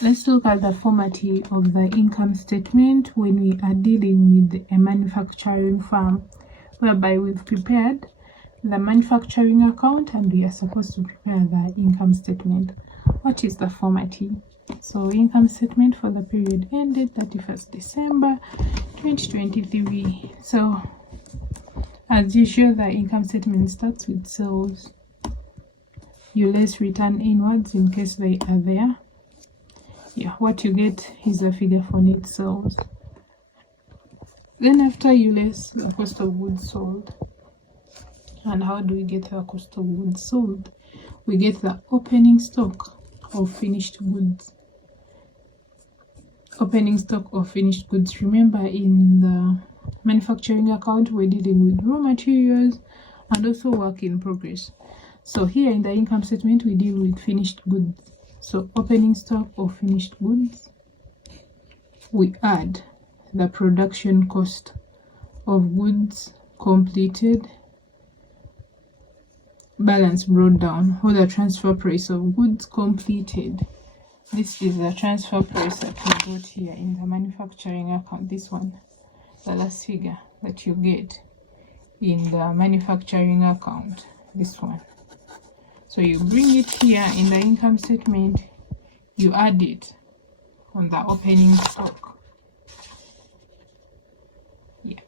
Let's look at the formatting of the income statement when we are dealing with a manufacturing firm, whereby we've prepared the manufacturing account and we are supposed to prepare the income statement. What is the formatting? So income statement for the period ended 31st December 2023. So as usual, the income statement starts with sales. You less return inwards in case they are there. Yeah, what you get is the figure for net sales. Then after you less the cost of goods sold. And how do we get the cost of goods sold? We get the opening stock of finished goods. Opening stock of finished goods. Remember, in the manufacturing account, we're dealing with raw materials and also work in progress. So here in the income statement, we deal with finished goods. So opening stock of finished goods, we add the production cost of goods completed, balance brought down, or the transfer price of goods completed. This is the transfer price that we got here in the manufacturing account. This one, the last figure that you get in the manufacturing account, this one. So you bring it here in the income statement, you add it on the opening stock. Yeah.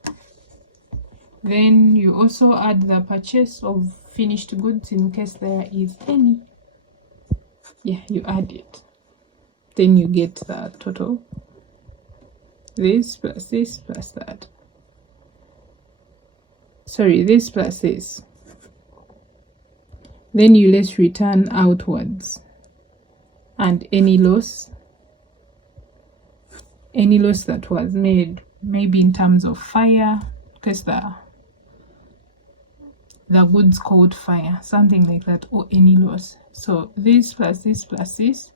Then you also add the purchase of finished goods in case there is any. Yeah, you add it. Then you get the total. This plus that. Sorry, this plus this. Then you less return outwards and any loss that was made, maybe in terms of fire, because the goods caught fire, something like that, or any loss. So this plus this plus this,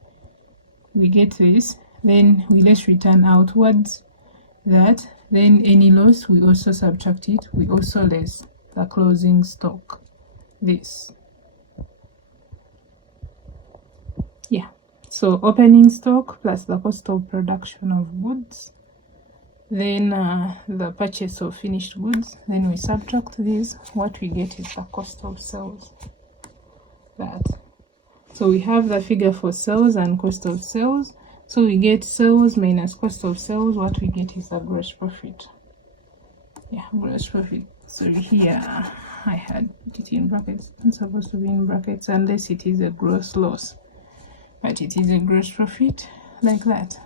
we get this. Then we less return outwards that. Then any loss, we also subtract it. We also less the closing stock, this. Yeah, so opening stock plus the cost of production of goods, then the purchase of finished goods, then we subtract this. What we get is the cost of sales. That. So we have the figure for sales and cost of sales. So we get sales minus cost of sales. What we get is a gross profit. Yeah, gross profit. So here I had put it in brackets. It's supposed to be in brackets unless it is a gross loss. But it is a gross profit, like that.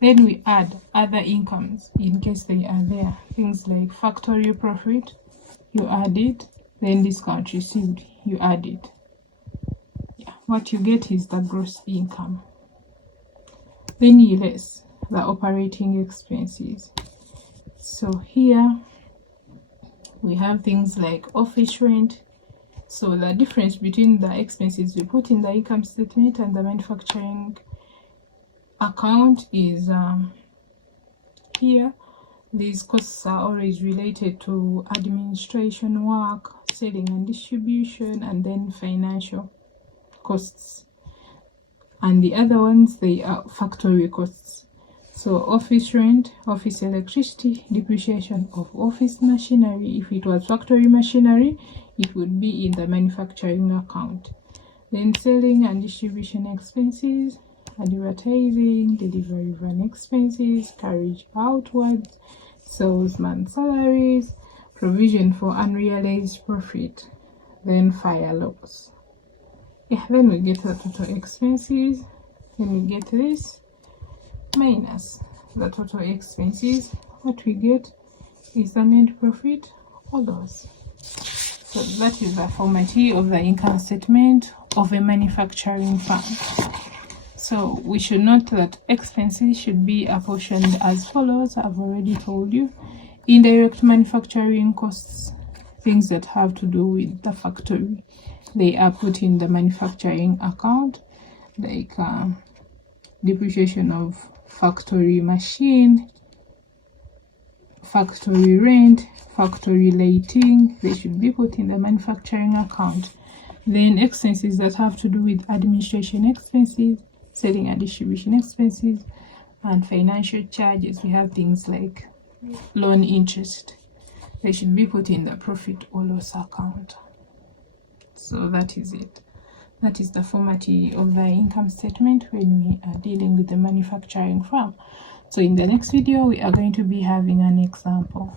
Then we add other incomes in case they are there. Things like factory profit, you add it. Then discount received, you add it. Yeah, what you get is the gross income. Then you less the operating expenses. So here we have things like office rent. So the difference between the expenses we put in the income statement and the manufacturing account is here these costs are always related to administration work, selling and distribution, and then financial costs. And the other ones, they are factory costs. So office rent, office electricity, depreciation of office machinery. If it was factory machinery, it would be in the manufacturing account. Then selling and distribution expenses, advertising, delivery van expenses, carriage outwards, salesman salaries, provision for unrealized profit, then fire loss. Yeah, then we get the total expenses. Then we get this minus the total expenses. What we get is the net profit or loss. So that is the formatting of the income statement of a manufacturing firm. So we should note that expenses should be apportioned as follows. I've already told you. Indirect manufacturing costs, things that have to do with the factory, they are put in the manufacturing account, like depreciation of factory machine, factory rent, factory lighting, they should be put in the manufacturing account. Then expenses that have to do with administration expenses, selling and distribution expenses, and financial charges. We have things like loan interest. They should be put in the profit or loss account. So that is it. That is the formatting of the income statement when we are dealing with the manufacturing firm. So in the next video, we are going to be having an example.